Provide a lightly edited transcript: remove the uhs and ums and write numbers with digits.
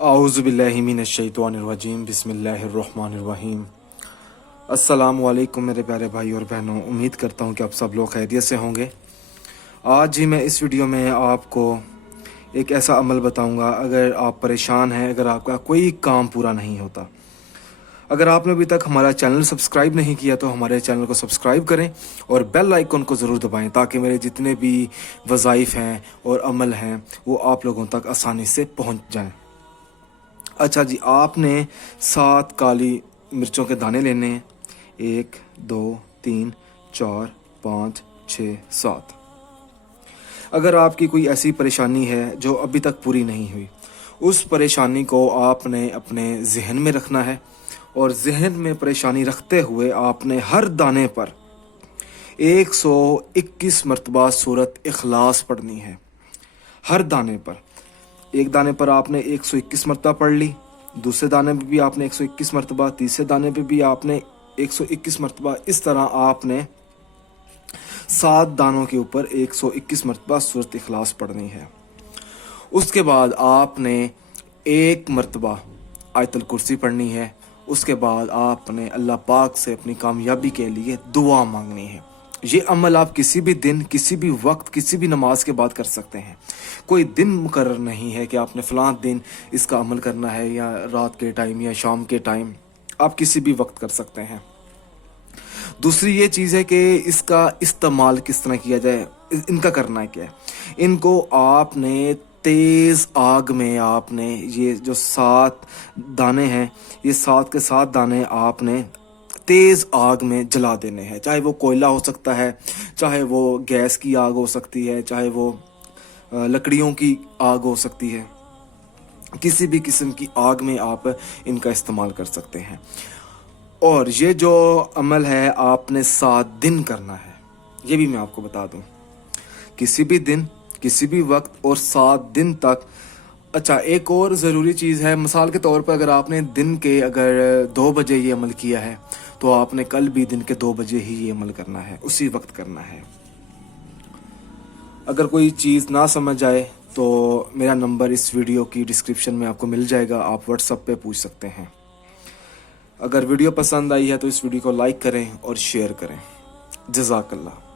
आऊज़ुबिल्लाहि मिनश्शैतानिर्रजीम बिस्मिल्लाहिर्रहमानिर्रहीम। अस्सलामु अलैकुम मेरे प्यारे भाई और बहनों, उम्मीद करता हूँ कि आप सब लोग खैरियत से होंगे। आज ही मैं इस वीडियो में आपको एक ऐसा अमल बताऊँगा, अगर आप परेशान हैं, अगर आपका कोई काम पूरा नहीं होता, अगर आपने अभी तक हमारा चैनल सब्सक्राइब नहीं किया तो हमारे चैनल को सब्सक्राइब करें और बेल आइकन को ज़रूर दबाएं ताकि मेरे जितने भी वज़ाइफ हैं और अमल हैं वो आप लोगों तक आसानी से पहुँच जाएँ। अच्छा जी, आपने 7 काली मिर्चों के दाने लेने हैं। 1 2 3 4 5 6 7। अगर आपकी कोई ऐसी परेशानी है जो अभी तक पूरी नहीं हुई, उस परेशानी को आपने अपने जहन में रखना है और जहन में परेशानी रखते हुए आपने हर दाने पर 121 मरतबा सूरत इखलास पढ़नी है। हर दाने पर, एक दाने पर आपने 121 मरतबा पढ़ ली, दूसरे दाने पे भी आपने 121 मरतबा, तीसरे दाने पे भी आपने 121 मरतबा। इस तरह आपने 7 दानों के ऊपर 121 मरतबा सूरत इखलास पढ़नी है। उसके बाद आपने 1 मरतबा आयतुल कुर्सी पढ़नी है। उसके बाद आपने अल्लाह पाक से अपनी कामयाबी के लिए दुआ मांगनी है। ये अमल आप किसी भी दिन, किसी भी वक्त, किसी भी नमाज के बाद कर सकते हैं। कोई दिन मुकर्रर नहीं है कि आपने फ़लाँ दिन इसका अमल करना है, या रात के टाइम या शाम के टाइम, आप किसी भी वक्त कर सकते हैं। दूसरी ये चीज़ है कि इसका इस्तेमाल किस तरह किया जाए, इनका करना है क्या है। इनको आपने तेज़ आग में, आपने ये जो 7 दाने हैं, ये 7 के 7 दाने आपने तेज़ आग में जला देने हैं। चाहे वो कोयला हो सकता है, चाहे वो गैस की आग हो सकती है, चाहे वो लकड़ियों की आग हो सकती है। किसी भी किस्म की आग में आप इनका इस्तेमाल कर सकते हैं। और ये जो अमल है आपने 7 दिन करना है, ये भी मैं आपको बता दूं। किसी भी दिन, किसी भी वक्त और 7 दिन तक। अच्छा, एक और ज़रूरी चीज़ है, मिसाल के तौर पर अगर आपने दिन के अगर 2 बजे ये अमल किया है तो आपने कल भी दिन के 2 बजे ही ये अमल करना है, उसी वक्त करना है। अगर कोई चीज़ ना समझ आए तो मेरा नंबर इस वीडियो की डिस्क्रिप्शन में आपको मिल जाएगा, आप व्हाट्सएप पे पूछ सकते हैं। अगर वीडियो पसंद आई है तो इस वीडियो को लाइक करें और शेयर करें। जज़ाकल्लाह।